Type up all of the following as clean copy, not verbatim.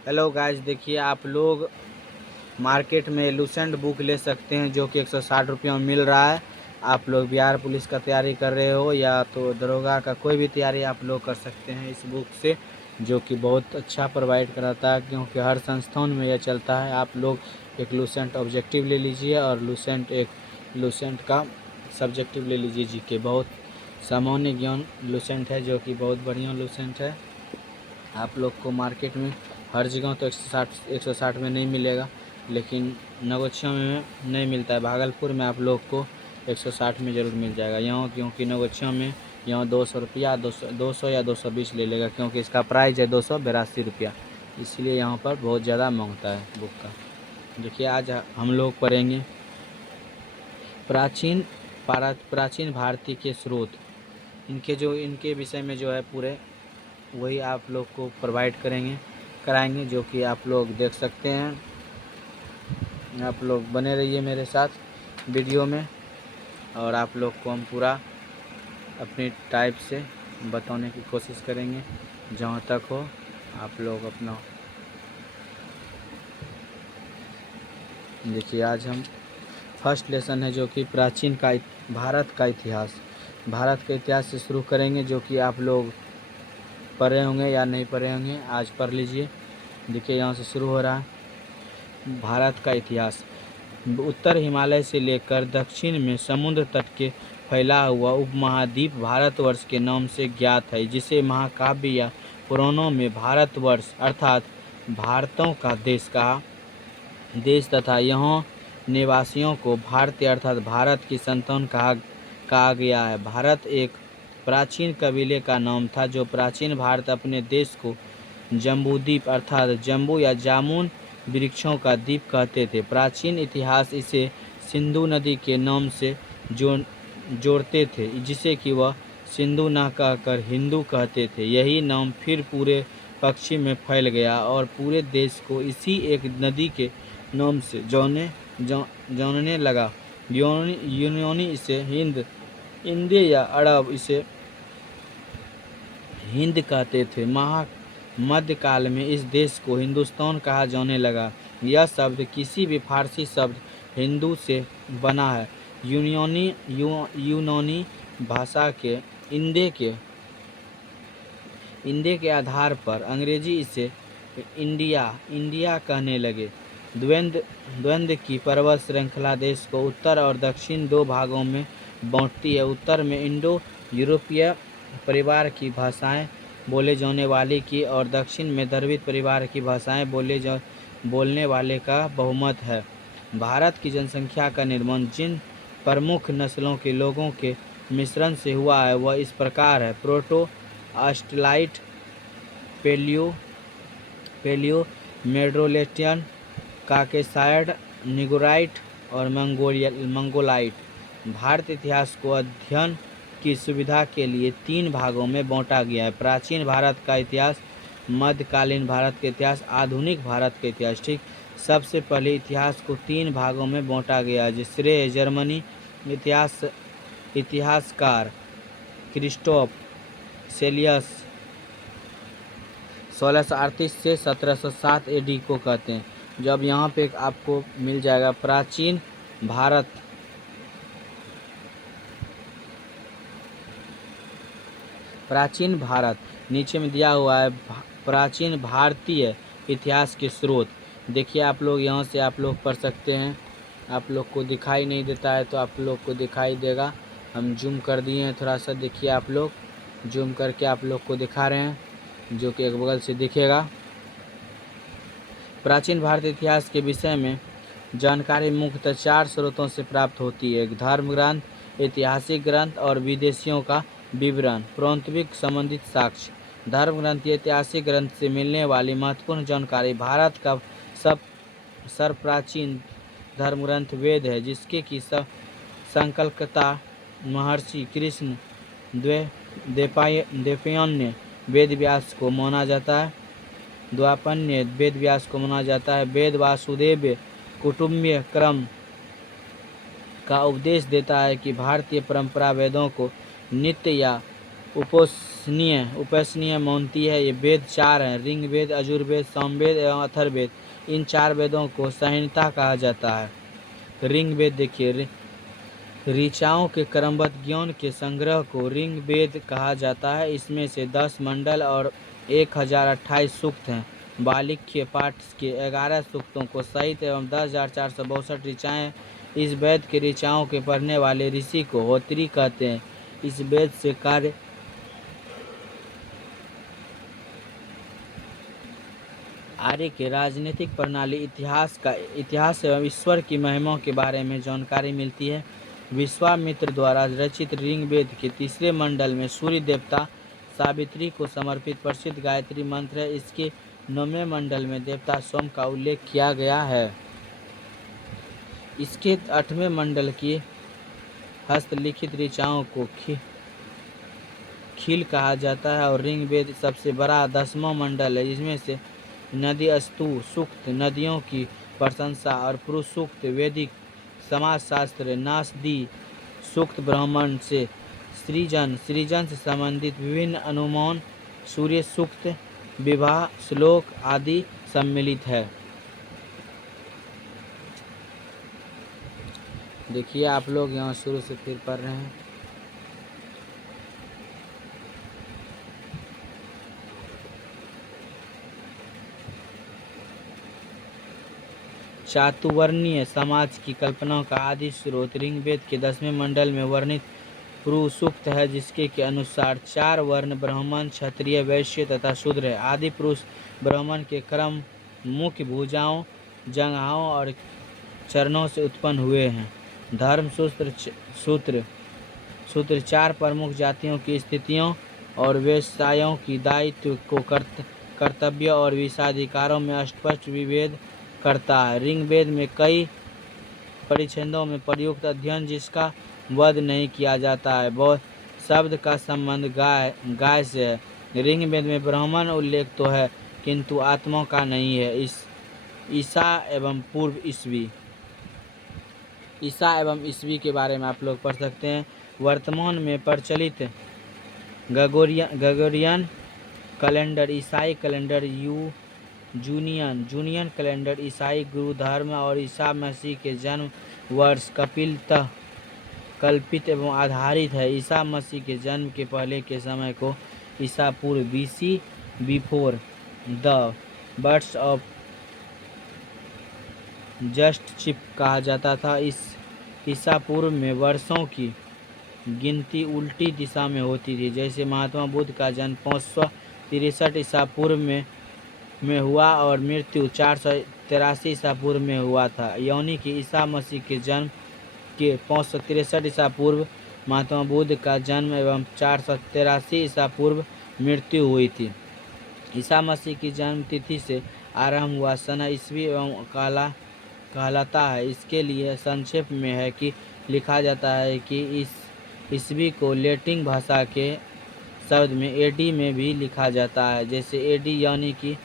Hello guys, देखिए आप लोग मार्केट में लूसेंट बुक ले सकते हैं जो कि 160 रुपये में मिल रहा है। आप लोग बिहार पुलिस का तैयारी कर रहे हो या तो दरोगा का कोई भी तैयारी आप लोग कर सकते हैं इस बुक से, जो कि बहुत अच्छा प्रोवाइड कराता है क्योंकि हर संस्थान में यह चलता है। आप लोग एक लूसेंट ऑब्जेक्टिव ले लीजिए और लूसेंट का सब्जेक्टिव ले लीजिए। जीके बहुत सामान्य ज्ञान लूसेंट है जो कि बहुत बढ़िया लूसेंट है। आप लोग को मार्केट में हर जगह तो 160 में नहीं मिलेगा, लेकिन नगोछिया में नहीं मिलता है। भागलपुर में आप लोग को 160 में ज़रूर मिल जाएगा यहाँ, क्योंकि नगोछिया में यहाँ 200 रुपया 200 या 220 ले लेगा, क्योंकि इसका प्राइस है 282 रुपया, इसलिए यहाँ पर बहुत ज़्यादा मांगता है बुक का। देखिए आज हम लोग पढ़ेंगे प्राचीन प्राचीन भारतीय के स्रोत। इनके विषय में जो है पूरे वही आप लोग को प्रोवाइड कराएंगे, जो कि आप लोग देख सकते हैं। आप लोग बने रहिए मेरे साथ वीडियो में, और आप लोग को हम पूरा अपनी टाइप से बताने की कोशिश करेंगे जहाँ तक हो। आप लोग अपना देखिए, आज हम फर्स्ट लेसन है जो कि भारत का इतिहास से शुरू करेंगे, जो कि आप लोग पढ़े होंगे या नहीं पढ़े होंगे, आज पढ़ लीजिए। देखिए यहाँ से शुरू हो रहा है भारत का इतिहास। उत्तर हिमालय से लेकर दक्षिण में समुद्र तट के फैला हुआ उपमहाद्वीप भारतवर्ष के नाम से ज्ञात है, जिसे महाकाव्य या पुराणों में भारतवर्ष अर्थात भारतों का देश तथा यहाँ निवासियों को भारतीय अर्थात भारत की संतान कहा गया है। भारत एक प्राचीन कबीले का नाम था, जो प्राचीन भारत अपने देश को जम्बूद्वीप अर्थात जम्बू या जामुन वृक्षों का द्वीप कहते थे। प्राचीन इतिहास इसे सिंधु नदी के नाम से जोड़ते थे, जिसे कि वह सिंधु ना कहकर हिंदू कहते थे। यही नाम फिर पूरे पश्चिम में फैल गया और पूरे देश को इसी एक नदी के नाम से जानने लगा। यूनानी इसे हिंद या अरब इसे हिंद कहते थे। मध्यकाल में इस देश को हिंदुस्तान कहा जाने लगा। यह शब्द किसी भी फारसी शब्द हिंदू से बना है। यूनानी भाषा के इंदे के आधार पर अंग्रेजी इसे इंडिया कहने लगे। द्वंद्व की पर्वत श्रृंखला देश को उत्तर और दक्षिण दो भागों में बांटती है। उत्तर में इंडो यूरोपीय परिवार की भाषाएं बोले जाने वाले की और दक्षिण में द्रविड़ परिवार की भाषाएं बोलने वाले का बहुमत है। भारत की जनसंख्या का निर्माण जिन प्रमुख नस्लों के लोगों के मिश्रण से हुआ है वह इस प्रकार है: प्रोटो ऑस्ट्रेलाइट, पेलियो मेडोलेटियन, काकेसाइड, निगोराइट और मंगोलाइट। भारत इतिहास को अध्ययन की सुविधा के लिए 3 भागों में बांटा गया है: प्राचीन भारत का इतिहास, मध्यकालीन भारत का इतिहास, आधुनिक भारत का इतिहास। ठीक, सबसे पहले इतिहास को 3 भागों में बांटा गया है, जिससे जर्मनी इतिहासकार क्रिस्टोफ सेलियस 1638 से 1707 एडी को कहते हैं। जब यहाँ पे आपको मिल जाएगा प्राचीन भारत, नीचे में दिया हुआ है प्राचीन भारतीय इतिहास के स्रोत। देखिए आप लोग यहाँ से आप लोग पढ़ सकते हैं। आप लोग को दिखाई नहीं देता है तो आप लोग को दिखाई देगा, हम जूम कर दिए हैं थोड़ा सा। देखिए आप लोग जूम करके आप लोग को दिखा रहे हैं, जो कि एक बगल से दिखेगा। प्राचीन भारतीय इतिहास के विषय में जानकारी मुख्यतः 4 स्रोतों से प्राप्त होती है: धर्म ग्रंथ, ऐतिहासिक ग्रंथ और विदेशियों का विवरण, पुरातात्विक संबंधित साक्ष्य। धर्म ग्रंथ या ऐतिहासिक ग्रंथ से मिलने वाली महत्वपूर्ण जानकारी: भारत का सर्वप्राचीन धर्म ग्रंथ वेद है, जिसके की संकल्पकर्ता महर्षि कृष्ण द्वैपायन वेद व्यास को माना जाता है। द्वापायन वेद व्यास को माना जाता है। वेद वासुदेव कुटुंबीय क्रम का उपदेश देता है कि भारतीय परंपरा वेदों को नित्य या उपोषणीय मौनती है। ये वेद 4 हैं: ऋग्वेद, यजुर्वेद, सामवेद एवं अथर्ववेद। इन 4 वेदों को संहिता कहा जाता है। ऋग्वेद देखिए, ऋचाओं के क्रमबद्ध ज्ञान के संग्रह को ऋग्वेद कहा जाता है। इसमें से 10 मंडल और 1028 सूक्त हैं। वाल्मीकि पाठ के 11 सूक्तों को सहित एवं 10,462 ऋचाएँ। इस वेद के ऋचाओं के पढ़ने वाले ऋषि को होत्री कहते हैं। इस वेद से कार्य आर्य के राजनीतिक प्रणाली, इतिहास एवं ईश्वर की महिमाओं के बारे में जानकारी मिलती है। विश्वामित्र द्वारा रचित ऋग्वेद के 3 मंडल में सूर्य देवता सावित्री को समर्पित प्रसिद्ध गायत्री मंत्र है। इसके 9वें मंडल में देवता सोम का उल्लेख किया गया है। इसके 8वें मंडल की हस्तलिखित ऋचाओं को खील कहा जाता है और ऋग्वेद सबसे बड़ा 10वां मंडल है, जिसमें से नदी स्तु सूक्त नदियों की प्रशंसा और पुरुष सूक्त वैदिक समाजशास्त्र, नासदी सूक्त ब्राह्मण से सृजन से संबंधित विभिन्न अनुमान, सूर्य सूक्त, विवाह श्लोक आदि सम्मिलित है। देखिए आप लोग यहाँ शुरू से फिर पढ़ रहे हैं। चातुर्वर्णीय समाज की कल्पना का आदि स्रोत ऋग्वेद के 10वें मंडल में वर्णित पुरुष सूक्त है, जिसके के अनुसार 4 वर्ण ब्राह्मण, क्षत्रिय, वैश्य तथा शूद्र है। आदि पुरुष ब्राह्मण के क्रम मुख्य भुजाओं, जंघाओं और चरणों से उत्पन्न हुए हैं। धर्म सूत्र 4 प्रमुख जातियों की स्थितियों और व्यवसायों की दायित्व को कर्तव्य और विषयाधिकारों में स्पष्ट विभेद करता है। ऋग्वेद में कई परिच्छेदों में प्रयुक्त अध्ययन जिसका वध नहीं किया जाता है, वह शब्द का संबंध गाय से है। ऋग्वेद में ब्राह्मण उल्लेख तो है किंतु आत्मा का नहीं है। ईसा एवं ईस्वी के बारे में आप लोग पढ़ सकते हैं। वर्तमान में प्रचलित ग्रेगोरियन कैलेंडर, ईसाई कैलेंडर, जूनियन कैलेंडर ईसाई गुरु धर्म और ईसा मसीह के जन्म वर्ष कल्पित एवं आधारित है। ईसा मसीह के जन्म के पहले के समय को ईसा पूर्व BC, before the birth of justice कहा जाता था। इस ईसा पूर्व में वर्षों की गिनती उल्टी दिशा में होती थी। जैसे महात्मा बुद्ध का जन्म 563 ईसा पूर्व में हुआ और मृत्यु 483 ईसा पूर्व में हुआ था, यानी कि ईसा मसीह के जन्म के 563 ईसा पूर्व महात्मा बुद्ध का जन्म एवं 483 ईसा पूर्व मृत्यु हुई थी। ईसा मसीह की जन्म तिथि से आरंभ हुआ सन ईस्वी एवं कहलाता है। इसके लिए संक्षेप में है कि लिखा जाता है कि इस ईस्वी को लैटिन भाषा के शब्द में AD में भी लिखा जाता है, जैसे AD यानी कि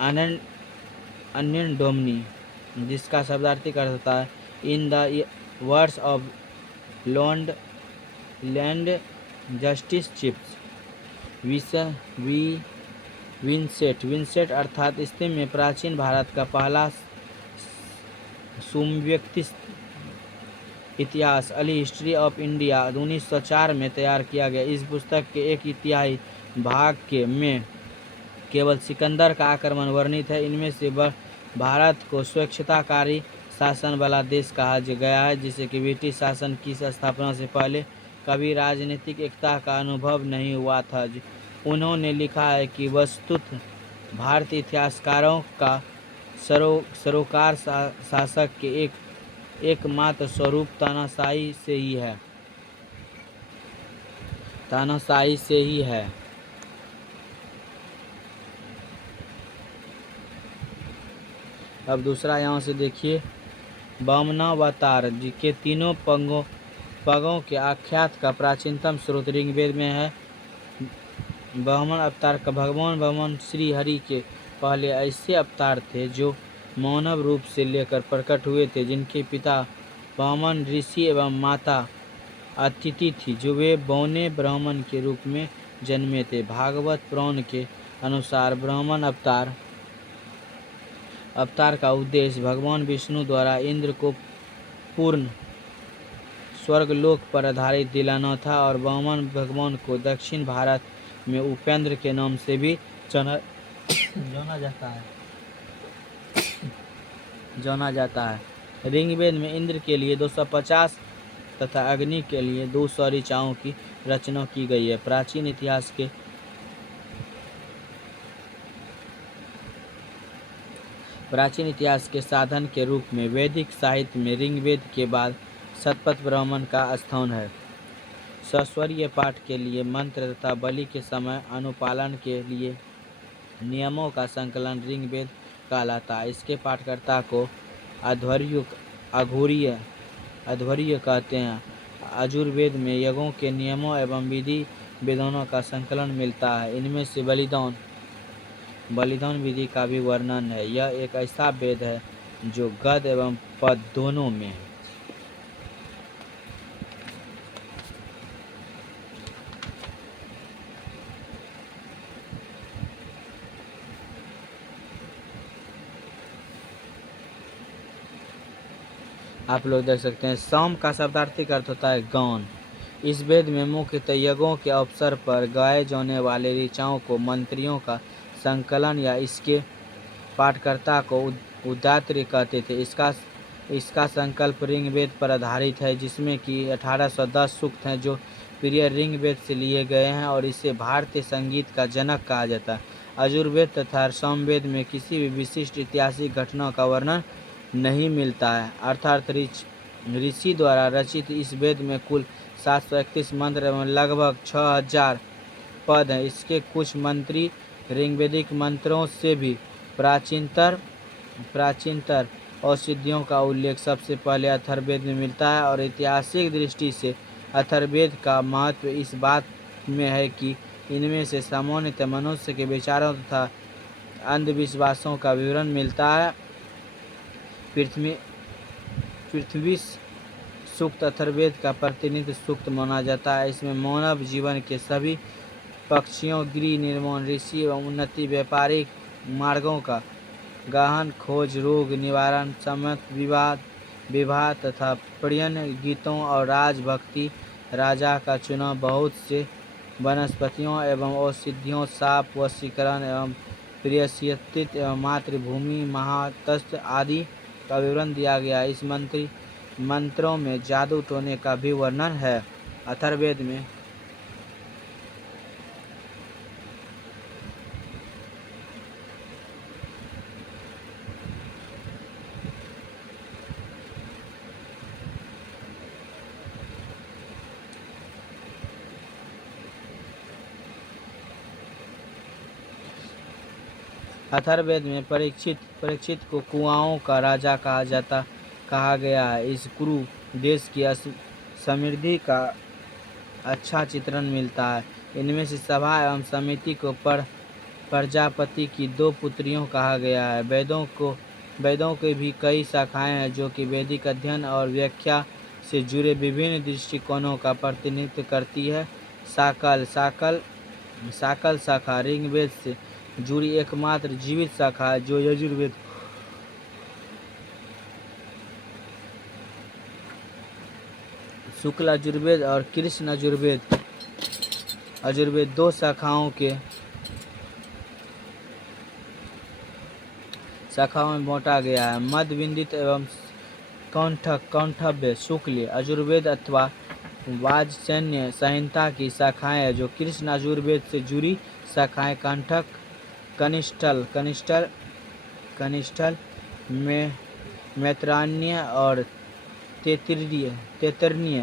अनन डोमनी, जिसका शब्दार्थिक अर्थ होता है in the words of land justice chips. Vincent अर्थात स्थिति में प्राचीन भारत का पहला सुव्यवस्थित इतिहास अली हिस्ट्री ऑफ इंडिया 1904 में तैयार किया गया। इस पुस्तक के 1/3 भाग में केवल सिकंदर का आक्रमण वर्णित है। इनमें से भारत को स्वेच्छाकारी शासन वाला देश कहा गया है, जिसे कि ब्रिटिश शासन की स्थापना से पहले कभी राजनीतिक एकता का अनुभव नहीं हुआ था। उन्होंने लिखा है कि वस्तुतः भारतीय इतिहासकारों का सरोकार शासक के एकमात्र स्वरूप तानाशाही से ही है। अब दूसरा यहाँ से देखिए, वामनावतार जी के 3 पगों के आख्यात का प्राचीनतम स्रोत ऋग्वेद में है। वामन अवतार का भगवान श्री हरि के पहले ऐसे अवतार थे जो मानव रूप से लेकर प्रकट हुए थे, जिनके पिता वामन ऋषि एवं माता अतिथि थी, जो वे बौने ब्राह्मण के रूप में जन्मे थे। भागवत पुराण के अनुसार ब्राह्मण अवतार का उद्देश्य भगवान विष्णु द्वारा इंद्र को पूर्ण स्वर्गलोक पर आधारित दिलाना था और वामन भगवान को दक्षिण भारत में उपेंद्र के नाम से भी जाना जाता है। ऋग्वेद में इंद्र के लिए 250 तथा अग्नि के लिए 200 ऋचाओं की रचना की गई है। प्राचीन इतिहास के साधन के रूप में वैदिक साहित्य में ऋग्वेद के बाद शतपथ ब्राह्मण का स्थान है। सस्वरीय पाठ के लिए मंत्र तथा बलि के समय अनुपालन के लिए नियमों का संकलन ऋग्वेद कहलाता है। इसके पाठकर्ता को अध्वर्य कहते हैं। यजुर्वेद में यज्ञों के नियमों एवं विधि विधानों का संकलन मिलता है। इनमें से बलिदान विधि का भी वर्णन है। यह एक ऐसा वेद है जो गद्य एवं पद्य दोनों में है। आप लोग देख सकते हैं। साम का शब्दार्थी अर्थ होता है गान। इस वेद में मुख्यतः यज्ञों के अवसर पर गाए जाने वाले ऋचाओं को मंत्रियों का संकलन या इसके पाठकर्ता को उदात्त कहते थे। इसका संकल्प ऋग्वेद पर आधारित है, जिसमें कि 1810 सूक्त हैं जो प्रिय ऋग्वेद से लिए गए हैं और इसे भारतीय संगीत का जनक कहा जाता है। यजुर्वेद तथा सामवेद में किसी भी विशिष्ट ऐतिहासिक घटना का वर्णन नहीं मिलता है। अर्थात ऋषि द्वारा रचित इस वेद में कुल 731 मंत्र एवं लगभग 6000 पद हैं। इसके कुछ मंत्री ऋग्वेदिक मंत्रों से भी प्राचीनतर औषधियों का उल्लेख सबसे पहले अथर्ववेद में मिलता है और ऐतिहासिक दृष्टि से अथर्ववेद का महत्व इस बात में है कि इनमें से सामान्यतः मनुष्य के विचारों तथा अंधविश्वासों का विवरण मिलता है। पृथ्वी सूक्त अथर्ववेद का प्रतिनिधि सूक्त माना जाता है। इसमें मानव जीवन के सभी पक्षियों, गृह निर्माण, ऋषि एवं उन्नति, व्यापारिक मार्गों का गहन खोज, रोग निवारण, समत विवाह तथा प्रियन गीतों और राजभक्ति, राजा का चुनाव, बहुत से वनस्पतियों एवं औषधियों, साप वशीकरण एवं प्रियसियत्त एवं मातृभूमि महातस्थ आदि का विवरण दिया गया है। इस मंत्रों में जादू टोने का भी वर्णन है। अथर्ववेद में परीक्षित को कुआओं का राजा कहा गया है। इस कुरु देश की समृद्धि का अच्छा चित्रण मिलता है। इनमें से सभा एवं समिति को प्रजापति की 2 पुत्रियों कहा गया है। वेदों के भी कई शाखाएं हैं जो कि वैदिक अध्ययन और व्याख्या से जुड़े विभिन्न दृष्टिकोणों का प्रतिनिधित्व करती है। शाकल शाखा ऋग्वेद से जुड़ी एकमात्र जीवित शाखा है जो यजुर्वेद शुक्ल यजुर्वेद और कृष्ण यजुर्वेद 2 शाखाओं में बांटा गया है। मध्य विंदित एवं कौंठव्य शुक्ल यजुर्वेद अथवा वाजसन्य संहिता की शाखाएं हैं, जो कृष्ण यजुर्वेद से जुड़ी शाखाएं कनिष्ठल मैत्रान्य और तैत्तिरीय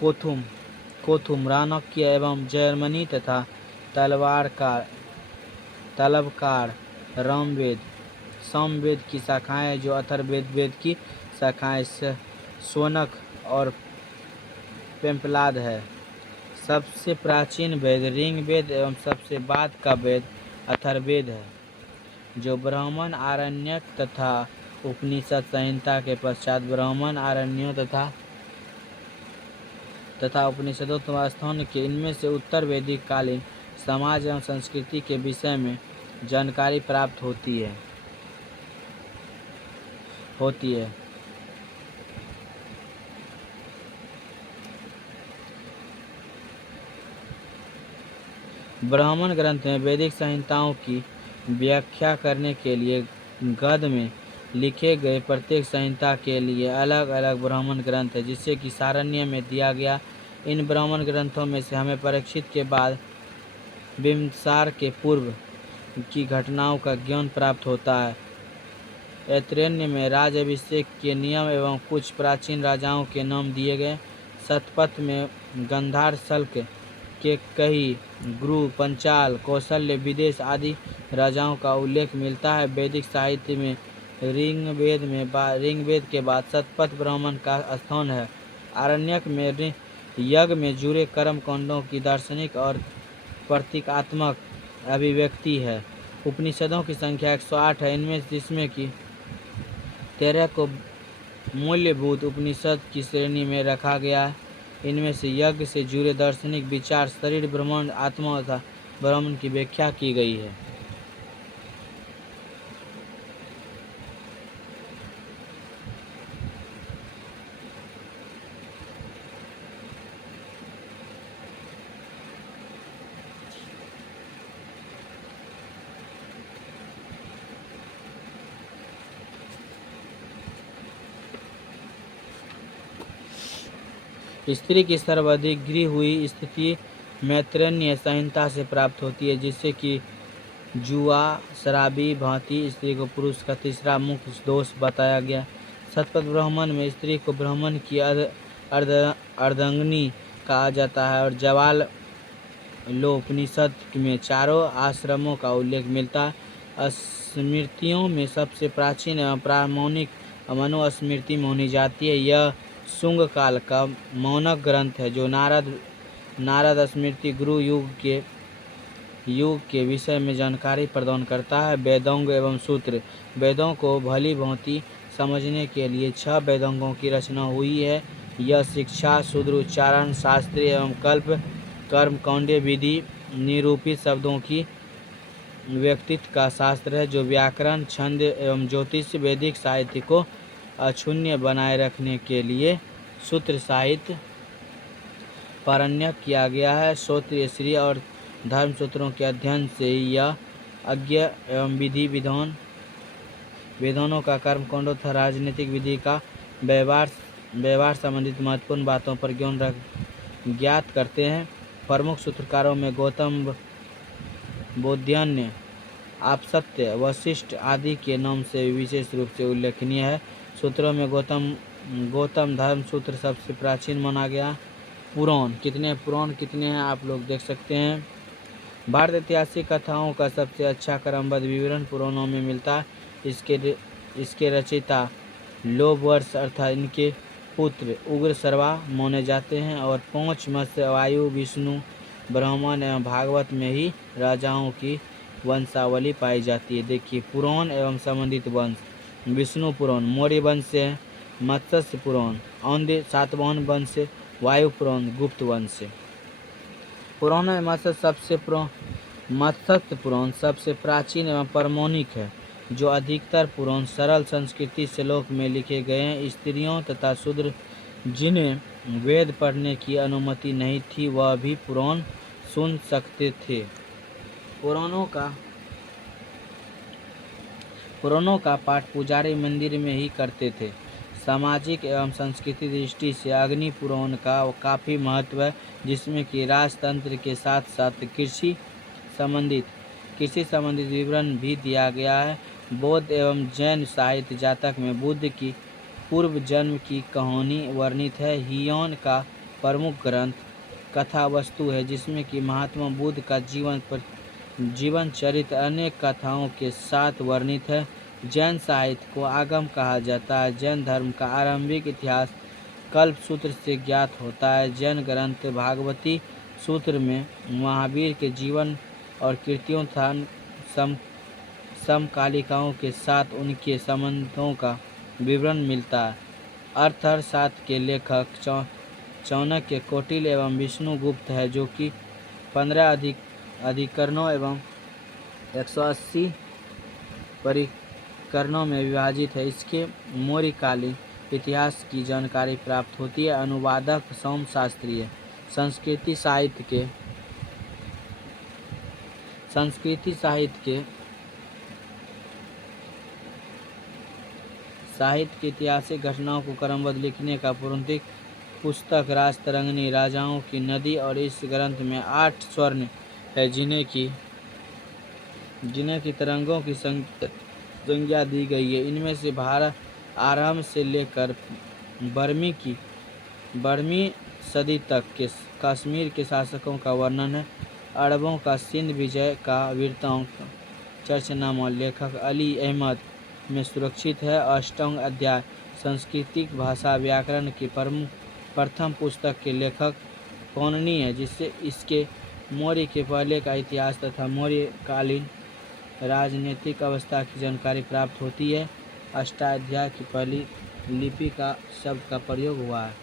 कोथुम राणक्य एवं जर्मनी तथा तलवकार सामवेद की शाखाएं जो अथर्ववेद की शाखाएं शौनक और पेम्पलाद है। सबसे प्राचीन वेद ऋग्वेद एवं सबसे बाद का वेद अथर्ववेद है, जो ब्राह्मण, आरण्यक तथा उपनिषद संहिता के पश्चात ब्राह्मण, आरण्यों तथा तथा उपनिषदों तथा स्थान के इनमें से उत्तर वैदिक कालीन समाज एवं संस्कृति के विषय में जानकारी प्राप्त होती है। ब्राह्मण ग्रंथ में वैदिक संहिताओं की व्याख्या करने के लिए गद्य में लिखे गए प्रत्येक संहिता के लिए अलग अलग ब्राह्मण ग्रंथ है, जिससे कि सारण्य में दिया गया। इन ब्राह्मण ग्रंथों में से हमें परीक्षित के बाद बिंबिसार के पूर्व की घटनाओं का ज्ञान प्राप्त होता है। ऐतरेय में राज्याभिषेक के नियम एवं कुछ प्राचीन राजाओं के नाम दिए गए। शतपथ में गंधार, सल्क के कई, गुरु, पंचाल, कौशल्य, विदेश आदि राजाओं का उल्लेख मिलता है। वैदिक साहित्य में ऋग्वेद के बाद शतपथ ब्राह्मण का स्थान है। आरण्यक में यज्ञ में जुड़े कर्म कांडों की दार्शनिक और प्रतीकात्मक अभिव्यक्ति है। उपनिषदों की संख्या 108 है, इनमें जिसमें कि 13 को मूल्यभूत उपनिषद की श्रेणी में रखा गया है। इनमें से यज्ञ से जुड़े दार्शनिक विचार, शरीर, ब्रह्मांड, आत्मा तथा ब्रह्म की व्याख्या की गई है। स्त्री की सर्वाधिक गृह हुई स्थिति मैत्रेय संहिता से प्राप्त होती है, जिससे कि जुआ, शराबी भांति स्त्री को पुरुष का तीसरा मुख्य दोष बताया गया। शतपथ ब्राह्मण में स्त्री को ब्राह्मण की अर्धांगिनी कहा जाता है और ज्वालोपनिषद में 4 आश्रमों का उल्लेख मिलता है। स्मृतियों में सबसे प्राचीन एवं प्रामाणिक मनुस्मृति मानी जाती है। यह शुंग काल का मौनक ग्रंथ है, जो नारद स्मृति गुरु युग के विषय में जानकारी प्रदान करता है। वेदांग एवं सूत्र। वेदों को भली भांति समझने के लिए 6 वेदांगों की रचना हुई है। यह शिक्षा, शूद्र उच्चारण, शास्त्रीय एवं कल्प, कर्म कांडीय विधि, निरूपित शब्दों की व्यक्तित्व का शास्त्र है, जो व्याकरण, छंद एवं ज्योतिष। वैदिक साहित्य को अक्षुण्य बनाए रखने के लिए सूत्र साहित्य पारण्यक किया गया है। श्रोत्रिय श्री और धर्म सूत्रों के अध्ययन से ही यह अज्ञ एवं विधानों का, कर्मकांडों तथा राजनीतिक विधि का व्यवहार संबंधित महत्वपूर्ण बातों पर ज्ञात करते हैं। प्रमुख सूत्रकारों में गौतम, बोधायन, आपसत्य, वशिष्ठ आदि के नाम से विशेष रूप से उल्लेखनीय है। सूत्रों में गौतम धर्म सूत्र सबसे प्राचीन माना गया। पुराण कितने हैं आप लोग देख सकते हैं। भारत ऐतिहासिक कथाओं का सबसे अच्छा क्रमबद्ध विवरण पुराणों में मिलता है। इसके रचयिता लोभवर्ष अर्थात इनके पुत्र उग्रश्रवा माने जाते हैं और 5 मत्स्य, वायु, विष्णु, ब्राह्मण एवं भागवत में ही राजाओं की वंशावली पाई जाती है। देखिए, पुराण एवं संबंधित वंश। विष्णु पुराण मौर्य वंश से है। मत्स्य पुराण औंध्य सातवाहन वंश से। वायु पुराण गुप्त वंश से। पुराणों में मत्स्य पुराण सबसे प्राचीन एवं प्रामाणिक है, जो अधिकतर पुराण सरल संस्कृति श्लोक में लिखे गए हैं। स्त्रियों तथा शूद्र जिन्हें वेद पढ़ने की अनुमति नहीं थी, वह भी पुराण सुन सकते थे। पुराणों का पाठ पुजारी मंदिर में ही करते थे। सामाजिक एवं सांस्कृतिक दृष्टि से अग्नि पुराण का काफ़ी महत्व है, जिसमें कि राजतंत्र के साथ साथ कृषि संबंधित विवरण भी दिया गया है। बौद्ध एवं जैन साहित्य जातक में बुद्ध की पूर्व जन्म की कहानी वर्णित है। हियान का प्रमुख ग्रंथ कथा वस्तु है, जिसमें कि महात्मा बुद्ध का जीवन चरित्र अनेक कथाओं के साथ वर्णित है। जैन साहित्य को आगम कहा जाता है। जैन धर्म का आरंभिक इतिहास कल्प सूत्र से ज्ञात होता है। जैन ग्रंथ भागवती सूत्र में महावीर के जीवन और कृतियों तथा समकालिकाओं के साथ उनके संबंधों का विवरण मिलता है। अर्थशास्त्र के लेखक चाणक्य, कौटिल्य एवं विष्णुगुप्त है, जो कि 15 अधिकरणों एवं 180 परिकरणों में विभाजित है। इसके मौर्यकालीन इतिहास की जानकारी प्राप्त होती है। अनुवादक सोम शास्त्री है। संस्कृति साहित्य के ऐतिहासिक घटनाओं को क्रमबद्ध लिखने का पूर्णतः पुस्तक राजतरंगिणी, राजाओं की नदी, और इस ग्रंथ में 8 स्वर्ण है, जिन्हें की तरंगों की संज्ञा दी गई है। इनमें से भारत आरंभ से लेकर 12वीं सदी तक के कश्मीर के शासकों का वर्णन है। अरबों का सिंध विजय का वृत्तांत चर्चनामा लेखक अली अहमद में सुरक्षित है। अष्टांग अध्याय सांस्कृतिक भाषा व्याकरण की प्रथम पुस्तक के लेखक पौननी है, जिससे इसके मौर्य के पहले का इतिहास तथा मौर्यकालीन राजनीतिक अवस्था की जानकारी प्राप्त होती है। अष्टाध्याय की पहली लिपि का शब्द का प्रयोग हुआ है।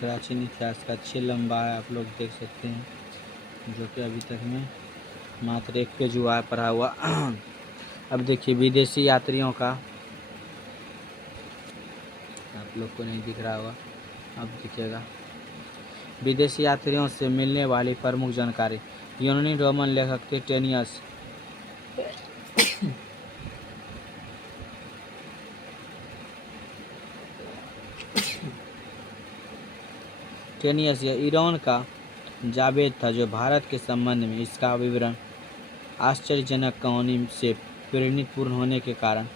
प्राचीन इतिहास का 6 लंबा है, आप लोग देख सकते हैं, जो कि अभी तक में मात्र 1 पेज हुआ है पढ़ा हुआ। अब देखिए विदेशी यात्रियों का, आप लोग को नहीं दिख रहा होगा, अब दिखेगा। विदेशी यात्रियों से मिलने वाली प्रमुख जानकारी। यूनानी रोमन लेखक थे टेनियस या ईरान का जावेद था, जो भारत के संबंध में इसका विवरण आश्चर्यजनक कहानी से प्रेरणितपूर्ण होने के कारण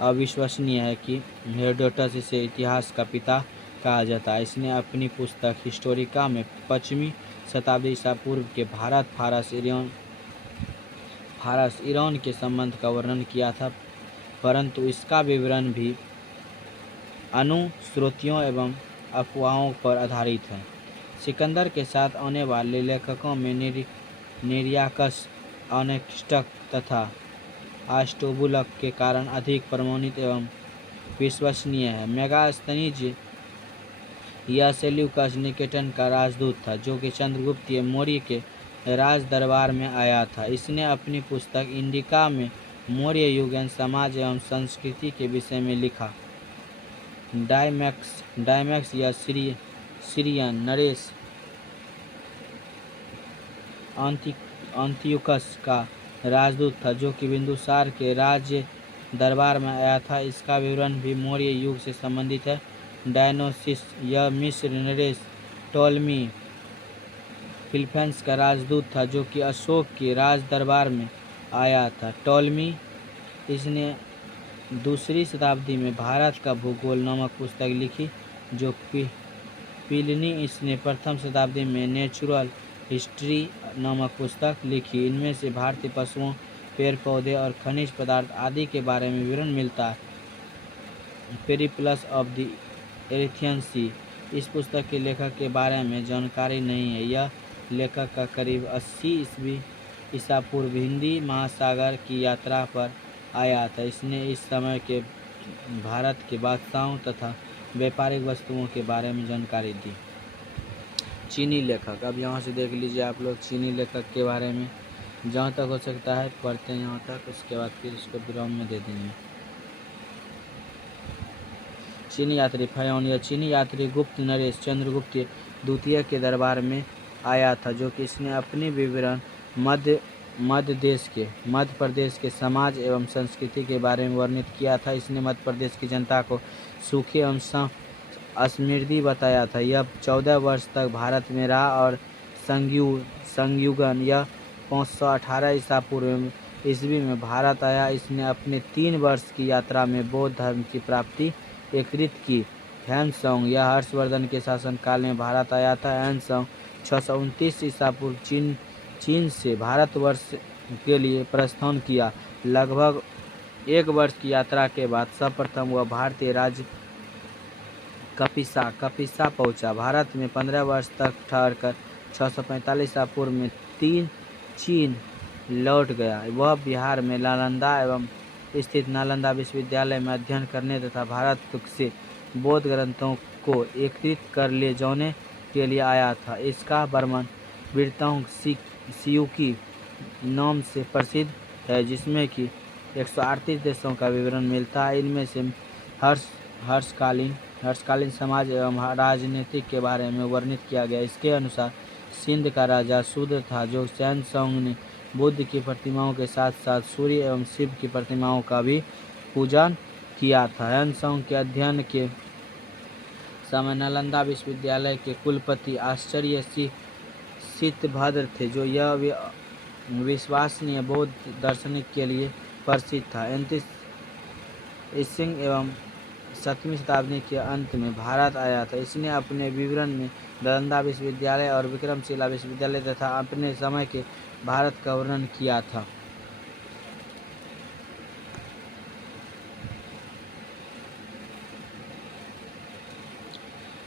अविश्वसनीय है कि हेरोडोटस इसे इतिहास का पिता कहा जाता है। इसने अपनी पुस्तक हिस्टोरिका में 5वीं शताब्दी ईसा पूर्व के भारत फारस ईरान के संबंध का वर्णन किया था, परंतु इसका विवरण भी अनुश्रुतियों एवं अफवाहों पर आधारित है। सिकंदर के साथ आने वाले लेखकों में निरियाकस, ऑनेक्स्टक तथा आस्टोबुलक के कारण अधिक प्रमाणित एवं विश्वसनीय है। मेगास्थनीज यह सेल्यूकस निकेटन का राजदूत था, जो कि चंद्रगुप्त मौर्य के राज दरबार में आया था। इसने अपनी पुस्तक इंडिका में मौर्य युग समाज एवं संस्कृति के विषय में लिखा। डायमैक्स या सीरियन नरेश अंतियोकस का राजदूत था, जो कि बिंदुसार के राज्य दरबार में आया था। इसका विवरण भी मौर्य युग से संबंधित है। डायनोसिस यह मिस्र नरेश टोलमी फिलीपींस का राजदूत था, जो कि अशोक के राज दरबार में आया था। टोलमी इसने 2री शताब्दी में भारत का भूगोल नामक पुस्तक लिखी, जो प्लिनी इसने 1म शताब्दी में नेचुरल हिस्ट्री नामक पुस्तक लिखी। इनमें से भारतीय पशुओं, पेड़ पौधे और खनिज पदार्थ आदि के बारे में विवरण मिलता है। पेरिप्लस ऑफ द एरिथियन सी, इस पुस्तक के लेखक के बारे में जानकारी नहीं है। यह लेखक का करीब 80 ईस्वी ईसा पूर्व हिंदी महासागर की यात्रा पर आया था। इसने इस समय के भारत के बादशाहों तथा व्यापारिक वस्तुओं के बारे में जानकारी दी। चीनी लेखक, अब यहाँ से देख लीजिए आप लोग चीनी लेखक के बारे में, जहाँ तक हो सकता है पढ़ते हैं यहाँ तक, उसके बाद फिर इसको विराम में दे देंगे। चीनी यात्री फयान, यह चीनी यात्री गुप्त नरेश चंद्रगुप्त द्वितीय के दरबार में आया था, जो कि इसने अपनी विवरण मध्य प्रदेश के समाज एवं संस्कृति के बारे में वर्णित किया था। इसने मध्य प्रदेश की जनता को सूखी एवं समृद्धि बताया था। यह 14 वर्ष तक भारत में रहा और संयुगन यह 518 ईसा पूर्व ईस्वी में भारत आया। इसने अपने 3 वर्ष की यात्रा में बौद्ध धर्म की प्राप्ति एकत्रित की। ह्वेनसांग, यह हर्षवर्धन के शासनकाल में भारत आया था। ह्वेनसांग 629 ईसा पूर्व चीन से भारतवर्ष के लिए प्रस्थान किया। लगभग 1 वर्ष की यात्रा के बाद सर्वप्रथम वह भारतीय राज्य कपिसा पहुंचा। भारत में 15 वर्ष तक ठहरकर 645 ईसा पूर्व में चीन लौट गया। वह बिहार में नालंदा एवं स्थित नालंदा विश्वविद्यालय में अध्ययन करने तथा भारत से बौद्ध ग्रंथों को एकत्रित कर ले जाने के लिए आया था। इसका वर्णन वृत्तांत सियुकी नाम से प्रसिद्ध है, जिसमें कि 138 देशों का विवरण मिलता है। इनमें से हर्षकालीन समाज एवं राजनीतिक के बारे में वर्णित किया गया। इसके अनुसार सिंध का राजा शूद्र था, जो ह्वेनसांग ने बुद्ध की प्रतिमाओं के साथ साथ सूर्य एवं शिव की प्रतिमाओं का भी पूजन किया था। ह्वेनसांग के अध्ययन के समय नालंदा विश्वविद्यालय के कुलपति आचार्य शीतभद्र थे, जो यह विश्वसनीय बौद्ध दार्शनिक के लिए प्रसिद्ध था। ईस्वी एवं 7वीं शताब्दी के अंत में भारत आया था। इसने अपने विवरण में नालंदा विश्वविद्यालय और विक्रमशिला विश्वविद्यालय तथा अपने समय के भारत का वर्णन किया था।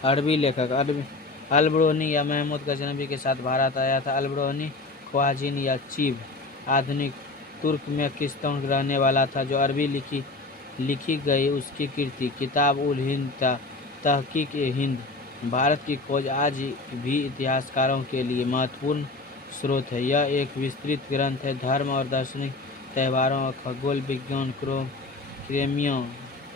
अरबी लेखक, अल-बिरूनी या महमूद गजनवी के साथ भारत आया था। अल-बिरूनी ख्वाजीन या चीब आधुनिक तुर्कमेनिस्तान रहने वाला था, जो अरबी लिखी गई उसकी कृति किताब उल हिंद तहकीक हिंद भारत की खोज आज भी इतिहासकारों के लिए महत्वपूर्ण स्रोत है। यह एक विस्तृत ग्रंथ है। धर्म और दार्शनिक, त्योहारों और खगोल विज्ञान, क्रेमियों,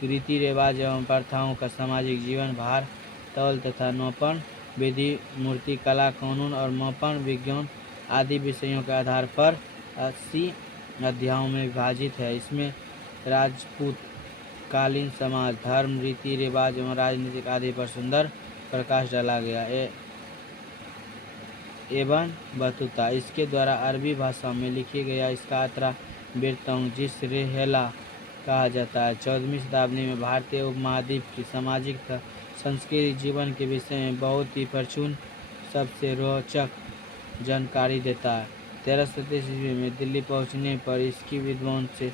रीति रिवाज एवं प्रथाओं का सामाजिक जीवन, भार तौल तथा मापन विधि, मूर्ति कला, कानून और मापन विज्ञान आदि विषयों के आधार पर 80 अध्यायों में विभाजित है। इसमें राजपूत कालीन समाज, धर्म, रीति रिवाज एवं राजनीतिक आदि पर सुंदर प्रकाश डाला गया एवं बतुता इसके द्वारा अरबी भाषा में लिखी गया। इसका अतरा वृत्तांत, जिस रेहला कहा जाता है, 14वीं शताब्दी में भारतीय उपमहाद्वीप की सामाजिक तथा सांस्कृतिक जीवन के विषय में बहुत ही प्रचुर सबसे रोचक जानकारी देता है। 1337 ईस्वी में दिल्ली पहुंचने पर इसकी विद्वान से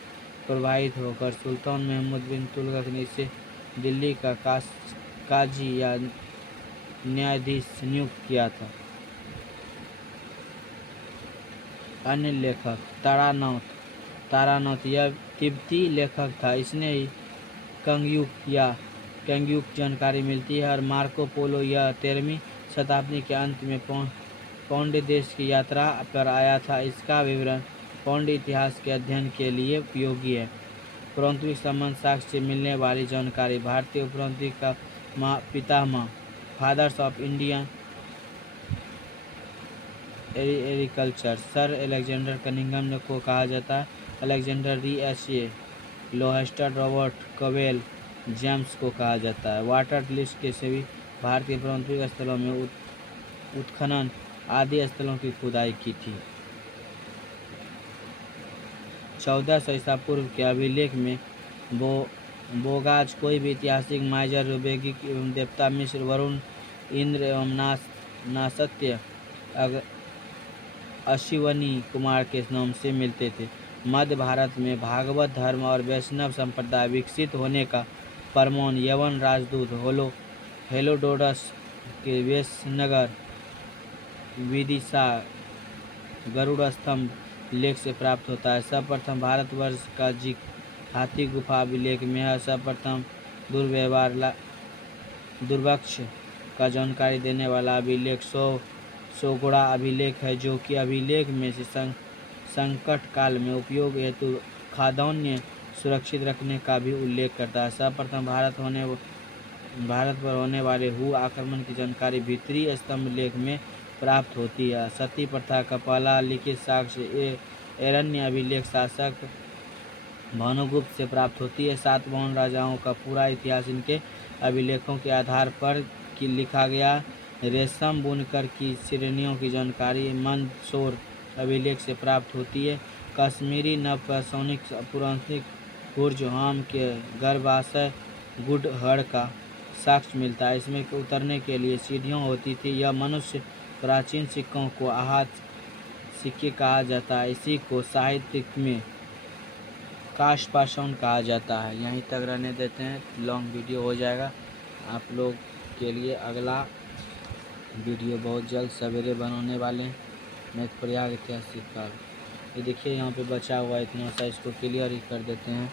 प्रभावित होकर सुल्तान महमूद बिन तुगलक ने इसे दिल्ली का काजी या न्यायाधीश नियुक्त किया था। अन्य लेखक, तारानाथ यह तिब्बती लेखक था। इसने ही कंगयुक जानकारी मिलती है। और मार्को पोलो, यह 13वीं शताब्दी के अंत में पांड्य देश की यात्रा पर आया था। इसका विवरण पांड्य इतिहास के अध्ययन के लिए उपयोगी है। पुरातात्विक संबंध साक्ष्य से मिलने वाली जानकारी, भारतीय पुरातात्विक का पितामह, fathers of Indian agriculture, sir Alexander Cunningham को कहा जाता है। अलेक्जेंडर री लोहेस्टर, रॉबर्ट कवेल, जेम्स को कहा जाता है। वाटर लिस्ट के सभी भारतीय पुरातात्विक स्थलों में उत्खनन आदि स्थलों की खुदाई की थी। 1400 ईसा पूर्व के अभिलेख में बोगाज कोई भी ऐतिहासिक माइजर, वैज्ञानिक एवं देवता मिस्र, वरुण, इंद्र एवं नासत्य अश्विनी कुमार के नाम से मिलते थे। मध्य भारत में भागवत धर्म और वैष्णव संप्रदाय विकसित होने का प्रमाण यवन राजदूत हेरोडोटस के वेशनगर विदिशा गरुड़ स्तंभ लेख से प्राप्त होता है। सर्वप्रथम भारतवर्ष का हाथी गुफा अभिलेख में है। सर्वप्रथम दुर्वक्ष का जानकारी देने वाला अभिलेख सोगड़ा अभिलेख है, जो कि अभिलेख में से संकट काल में उपयोग हेतु खाद्यान्न सुरक्षित रखने का भी उल्लेख करता है। सर्वप्रथम भारत पर होने वाले हु आक्रमण की जानकारी भीतरी स्तंभ लेख में प्राप्त होती है। सती प्रथा का पहला लिखित साक्ष्य एरण्य अभिलेख शासक भानुगुप्त से प्राप्त होती है। सातवाहन राजाओं का पूरा इतिहास इनके अभिलेखों के आधार पर लिखा गया। रेशम बुनकर की श्रेणियों की जानकारी मंदसौर अभिलेख से प्राप्त होती है। कश्मीरी नवपाषाणिक पुरातात्विक बुर्ज-हाम के गर्भाशय गुड़हड़ का साक्ष्य मिलता है। इसमें उतरने के लिए सीढ़ियाँ होती थी। यह मनुष्य प्राचीन सिक्कों को आहत सिक्के कहा जाता है। इसी को साहित्य में काष्ठपाषाण कहा जाता है। यहीं तक रहने देते हैं, लॉन्ग वीडियो हो जाएगा। आप लोग के लिए अगला वीडियो बहुत जल्द सवेरे बनाने वाले हैं। मैथप्रयाग ऐतिहासिक काल, ये देखिए यहाँ पे बचा हुआ इतना सा, इसको क्लियर ही कर देते हैं।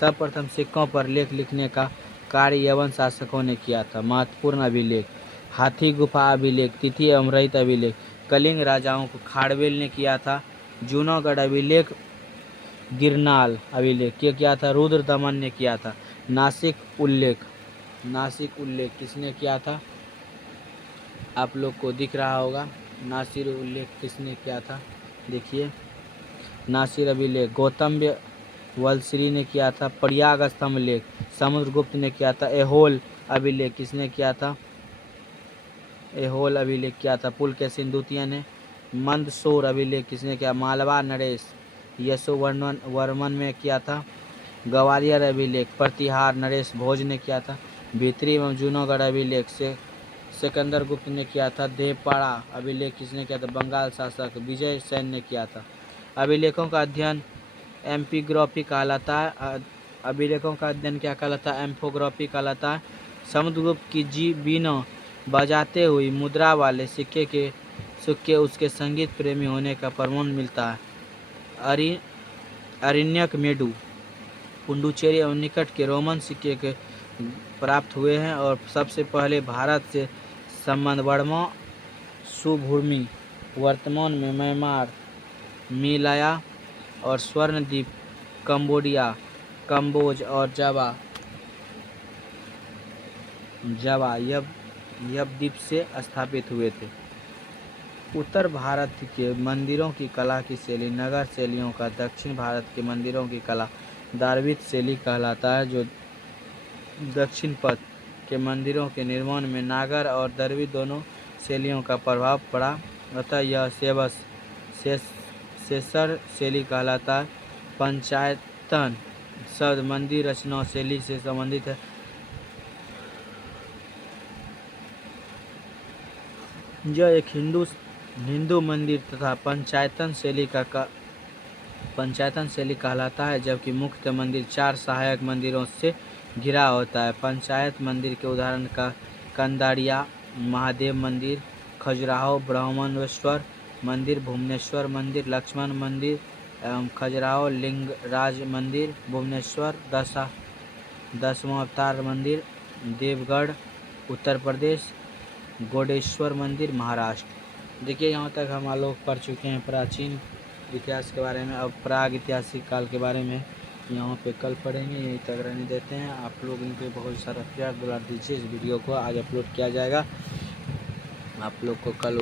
सर्वप्रथम सिक्कों पर लेख लिखने का कार्य यवन शासकों ने किया था। महत्वपूर्ण अभिलेख: हाथी गुफा अभिलेख, तिथि एवं रहित अभिलेख कलिंग राजाओं को खाड़वेल ने किया था। जूनागढ़ अभिलेख, गिरनाल अभिलेख ये किया था रुद्र दमन ने किया था। नासिक उल्लेख किसने किया था? आप लोग को दिख रहा होगा। नासिर उल्लेख किसने किया था? देखिए, नासिर अभिलेख गौतम्य वलश्री ने किया था। प्रयाग स्तंभ लेख समुद्रगुप्त ने किया था। एहोल अभिलेख किसने किया था? एहोल अभिलेख किया था पुलकेशिन द्वितीय ने। मंदसौर अभिलेख किसने किया? मालवा नरेश यशोवर्मन में किया था। ग्वालियर अभिलेख प्रतिहार नरेश भोज ने किया था। भीतरी एवं जूनागढ़ अभिलेख से सिकंदर गुप्त ने किया था। देवपाड़ा अभिलेख किसने किया था? बंगाल शासक विजय सेन ने किया था। अभिलेखों का अध्ययन एम्फीग्राफी कहलाता है। अभिलेखों का अध्ययन क्या कहलाता है? एम्फोग्राफी कहलाता है। समुद्रगुप्त की बीना बजाते हुए मुद्रा वाले सिक्के उसके संगीत प्रेमी होने का प्रमाण मिलता है। अरण्यक मेडू पुडुचेरी एवं निकट के रोमन सिक्के के प्राप्त हुए हैं। और सबसे पहले भारत से संबंध वर्मा सुभूमि वर्तमान में म्यांमार, मिलाया और स्वर्णद्वीप, कंबोडिया, कंबोज और जावा द्वीप से स्थापित हुए थे। उत्तर भारत के मंदिरों की कला की शैली नगर शैलियों का दक्षिण भारत के मंदिरों की कला द्रविड़ शैली कहलाता है। जो दक्षिण पथ के मंदिरों के निर्माण में नागर और द्रविड़ दोनों शैलियों का प्रभाव पड़ा, अतः यह सेसर शैली कहलाता है। पंचायतन शब्द मंदिर रचना शैली से संबंधित है। यह एक हिंदू मंदिर तथा पंचायतन शैली कहलाता है, जबकि मुख्य मंदिर 4 सहायक मंदिरों से घिरा होता है। पंचायत मंदिर के उदाहरण का कंदारिया महादेव मंदिर, खजुराहो ब्रह्मण्येश्वर मंदिर, भुवनेश्वर मंदिर, लक्ष्मण मंदिर एवं खजुराहो लिंगराज मंदिर, भुवनेश्वर 10वां अवतार मंदिर, देवगढ़ उत्तर प्रदेश, गोडेश्वर मंदिर महाराष्ट्र। देखिए, यहाँ तक हम लोग पढ़ चुके हैं प्राचीन इतिहास के बारे में। अब प्राग ऐतिहासिक काल के बारे में यहाँ पे कल पढ़ेंगे। यहीं तक रहने देते हैं। आप लोग इन पे बहुत सारा प्यार दुलार दीजिए। इस वीडियो को आज अपलोड किया जाएगा। आप लोग को कल